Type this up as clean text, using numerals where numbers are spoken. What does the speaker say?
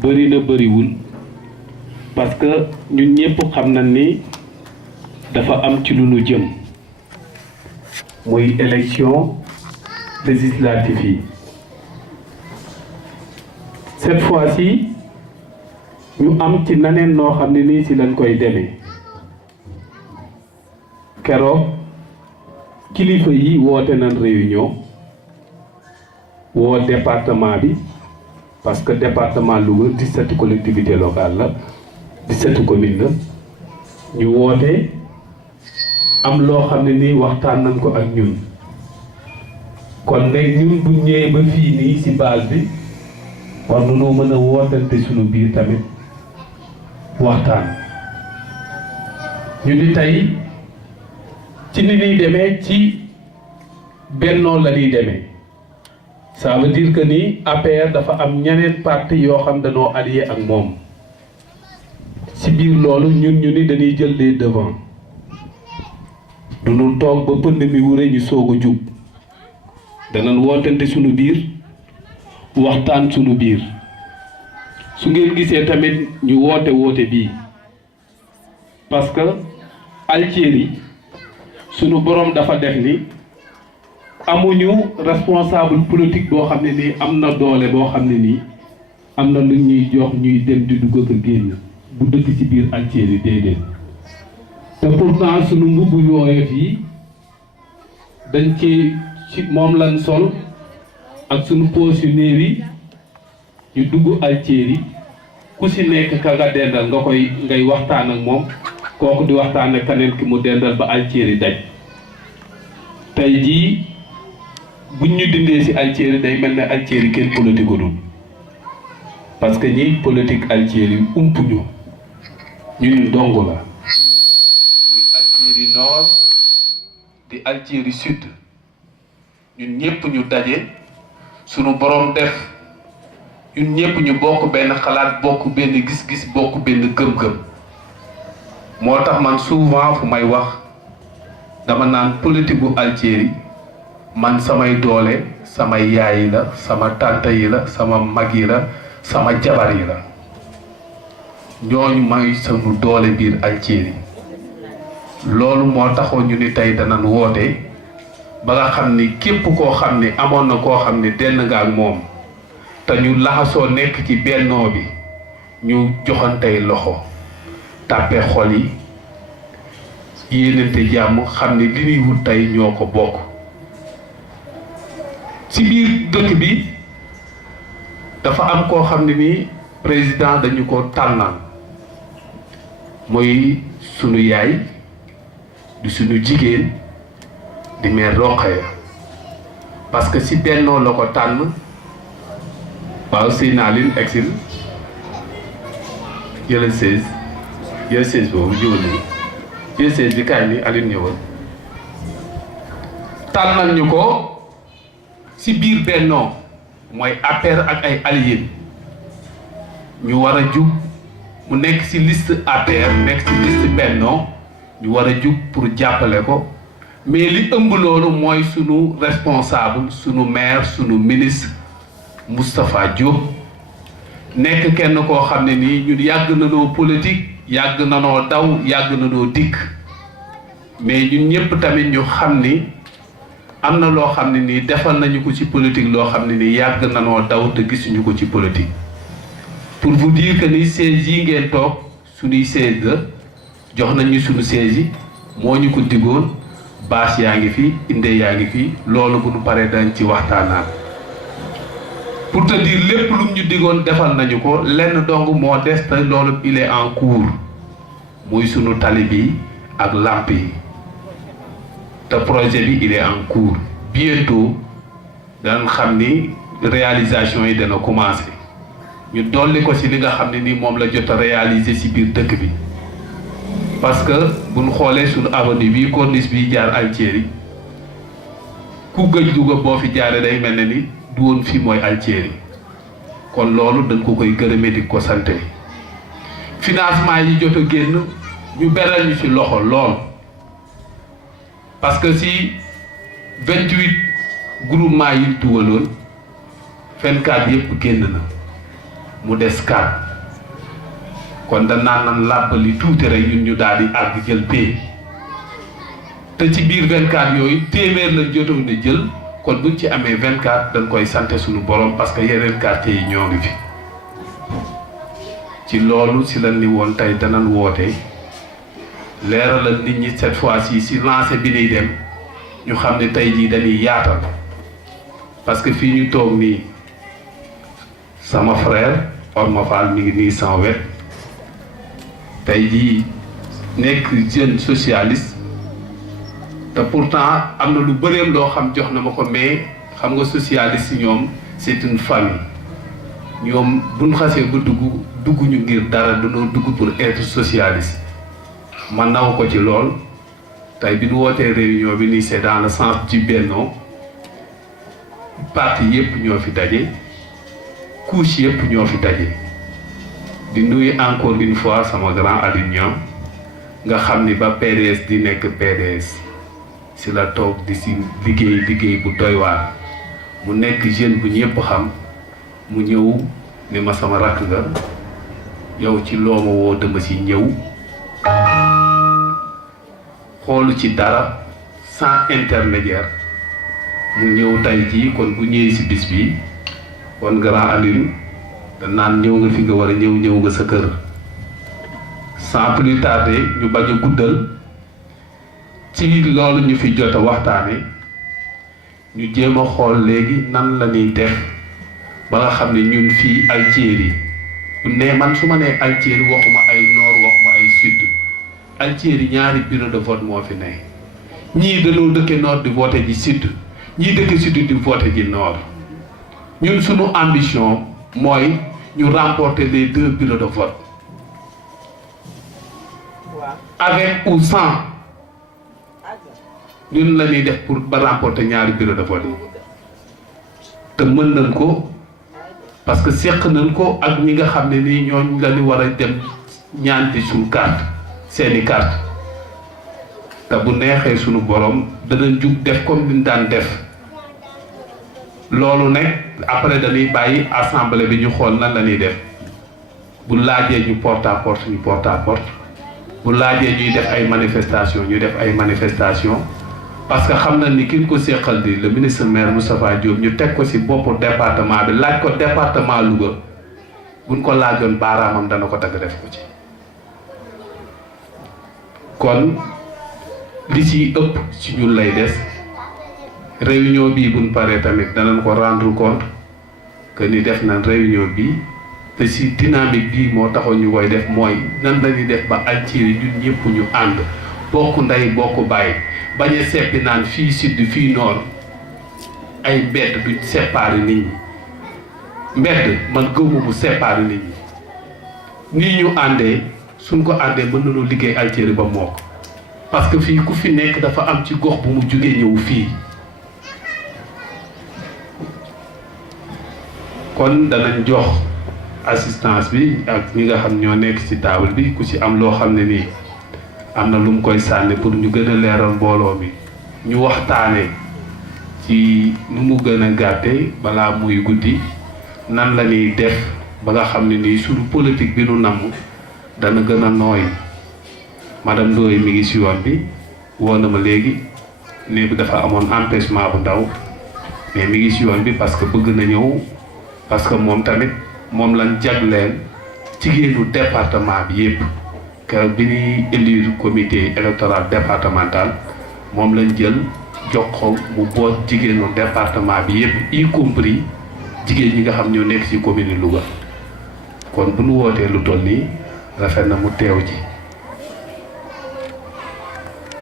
bëri na bëriwul parce que ñun ñëpp xam nañ ni dafa am ci lu nu jëm muy élection législative yi cette fois-ci ñu am ci naneen noo xam ne nii si lañ koy demee keroog kilifa yi woote nañ réunion woo département bi parce que département Louga 17 collectivités locales la 17 communes la ñu woote am loo xam ne nii waxtaan nañ ko ak ñun kon nag ñun bu ñëwee ba fii nii ci base bi war nañoo mën a wootante suñu biir tamit waxtaan ñu ni tey ci ni ñuy demee ci bennoo la ñuy demee ça veut dire que ni APR dafa am ñeneen parti yoo xam dañoo allié ak moom ci biir loolu ñun ñu ni dañuy jël les devants du ñu toog ba pënd mi wure ñu soog a jub danañ wootante suñu biir waxtaan suñu biir su ngeen gisee tamit ñu woote bii parce que Algérie suñu borom dafa def ni amuñu responsable politique boo xam ne nii am na doole boo xam ne nii am na lu ñuy jox ñuy dem di dugg ak génn bu dëkk ci biir Algérie déedéet te pourtant suñu mbubb yooyef yi dañ ci moom lañ sol ak suñu pensionnaires yi ñu dugg Algérie ku si nekk ka nga dendal ngay waxtaan ak moom kooku di waxtaan ak keneen ki mu dendal ba Algérie daj tey jii buñ ñu dindee si Algérie day mel ne Algérie kenn politique dul parce que ñi politique Algérie ump ñu ñun dong la muy Algérie nord di Algérie sud ñun ñëpp ñu daje sunu borom def ñun ñëpp ñu bokk benn xalaat bokk benn gis-gis bokk benn gëm-gëm moo tax man souvent fu may wax dama naan politique bu Algérie man samay doole samay yaay yi la sama tante yi la sama mag yi la sama jabar yi la ñooñu may sunu doole biir Algérie loolu moo taxoon ñu ni tey danañ woote ba nga xam ni képp koo xam ni amoon na koo xam ni denn nga ak moom te ñu laxasoo nekk ci bennoo bi ñu joxantey loxo tàppe xol yi yéenante jàmm xam ni li ñuy wut tey ñoo ko bokk ci biir dëkk bi dafa am koo xam ne nii président dañu ko tànnal mooy sunu yaay di sunu jigéen di maire Rokhaya parce que ci bennoo la ko tànn waaw sëy naa leen exil jëlal 16 boobu ñëwal ni jël 16 bi kaay ni Aline ñëwal tànnal ñu ko ci biir bennoo mooy APR ak ay alliés ñu war a jug mu nekk ci liste APR nekk ci liste bennoo ñu war a jug pour jàppale ko mais li ëmb loolu mooy sunu responsable sunu maire sunu ministre Moustapha Diop nekk kenn koo xam ne nii ñun yàgg nanoo politique yàgg nanoo daw yàgg nanoo dikk mais ñun ñëpp tamit ñu xam ni am na loo xam ne nii defal nañu ko ci politique loo xam ne nii yàgg nanoo daw te gisuñu ko ci politique pour vous dire que ni siège yi ngeen toog suñuy siège la jox nañu suñu siège yi moo ñu ko diggoon bâche yaa ngi fi indee yaa ngi fi loolu bu ñu paree dañ ci waxtaanaat pour te dire lépp lu ñu diggoon defal nañu ko lenn dong moo des te loolu il est en cours muy sunu tali bi ak lamp yi te projet bi il est en cours bientôt danañ xam ni réalisation yi dana commencer ñu dolli ko ci li nga xam ne ni moom la jot a réaliser ci biir dëkk bi parce que bu ñu xoolee suñu avenue bi corniche bi jaar Algérie ku gëj Louga boo fi jaaree day mel ne ni du woon fii mooy Algérie kon loolu dañ ko koy gërëmee di ko santé financement yi jot a génn ñu beral ñu ci loxo lool parce que si 28 groupement yi dugaloon 24 yëpp génn na mu des 4 kon da naan làbbali tuuti rek ñun ñu daal di àgg jël pay te ci biir 24 yooyu téeméer la jotoon na jël kon buñ ci amee 24 dañ koy sante suñu borom parce que yeneen quartier yi ñoo ngi fi ci loolu si la ni woon tey danañ woote leeralal nit ñi cette fois-ci si lancé bi ñuy dem ñu xam ne tey jii dañuy yaatal parce que fii ñu toog nii sama frère Orma Fall mi ngi nii sama wet tey jii nekk jeune socialiste te pourtant am na lu bëreem loo xam jox na ma ko mais xam nga socialiste ñoom c'est une famille ñoom buñ xasee ba dugg ñu ngir dara dañoo dugg pour être socialiste man naw ko ci lool tey bi ñu wootee réunion bi nii c'est dans le sens du bennoo parti yëpp ñoo fi daje couche yëpp ñoo fi daje di nuyu encore une fois sama grand Aliou nga xam ni ba PDS di nekk PDS si la toog di si liggéey bu doy waar mu nekk jeune bu ñëpp xam mu ñëw ni ma sama rakk nga yow ci loo ma woo dama si ñëw xoolu ci dara sans intermédiaire mu ñëw tey jii kon bu ñëwee si bis bi kon grand Alioune da naan ñëw nga fi nga war a ñëw nga sa kër sans plus tarder ñu bañ a guddal ci loolu ñu fi jot a waxtaane ñu jéem a xool léegi nan la ñuy def ba nga xam ne ñun fii Algérie ne man su ma nee Algérie waxuma ay nord waxuma ay sud Algérie ñaari bureau de vote moo fi ne ñii dañoo dëkke nord di voté ji sud ñii dëkke sud di voté ji nord ñun suñu ambition mooy ñu remporter les 2 bureaux de vote avec ou sans ñun la ñuy def pour ba remporter ñaari bureau de vote yi te mën nañ ko parce que seq nañ ko ak ñi nga xam ne nii ñooñ la ñu war a dem ñaan di suñu carte seeni carte te bu neexee suñu borom danañ jug def comme ni ñu daan def loolu nag après dañuy bàyyi assemblée bi ñu xool nan la ñuy def bu laajee ñu porte à porte ñu porte à porte bu laajee ñuy def ay manifestation ñu def ay manifestation parce que xam na ni ki ñu ko seqal di le ministre maire Moustapha Diop ñu teg ko ci boppu département bi laaj ko département Louga buñ ko laajoon baaraamam dana ko dagg def ko ci kon li ci ëpp ci ñun lay des réunion bii buñ paree tamit danañ ko rendre compte que ni def nañ réunion bii te ci dynamique bii moo taxoon ñu koy def mooy nan lañuy def ba Algérie ñun ñëpp ñu ànd bokk ndey bokk bàyyi bañ a seppi naan fii sud fii nord ay mbedd du séparer nit ñi mbedd man gëwuma mu séparer nit ñi nii ñu àndee suñ ko àndee mën nañoo liggéey Algérie ba moo ko parce que fii ku fi nekk dafa am ci gox bu mu jógee ñëw fii kon danañ jox assistance bi ak ñi nga xam ñoo nekk ci table bi ku ci am loo xam ne nii am na lu mu koy sànni pour ñu gën a leeral mbooloo mi ñu waxtaanee ci nu mu gën a gàtte balaa muy guddi nan la ñuy def ba nga xam ne nii suñu politique bi nu namm dana gën a nooy madame Ndoye mi ngi si yoon bi woo na ma léegi ne bi dafa amoon empêchement bu ndaw mais mi ngi si yoon bi parce que bëgg na ñëw parce que moom tamit moom lañ jagleel jigéenu département bi yépp que bi ñuy élire comité électoral départemental moom lañ jël jox ko mu boot jigéenu département bi yépp y compris jigéen ñi nga xam ñoo nekk ci commune Louga kon bu ñu wootee lu toll nii rafet na mu teew ji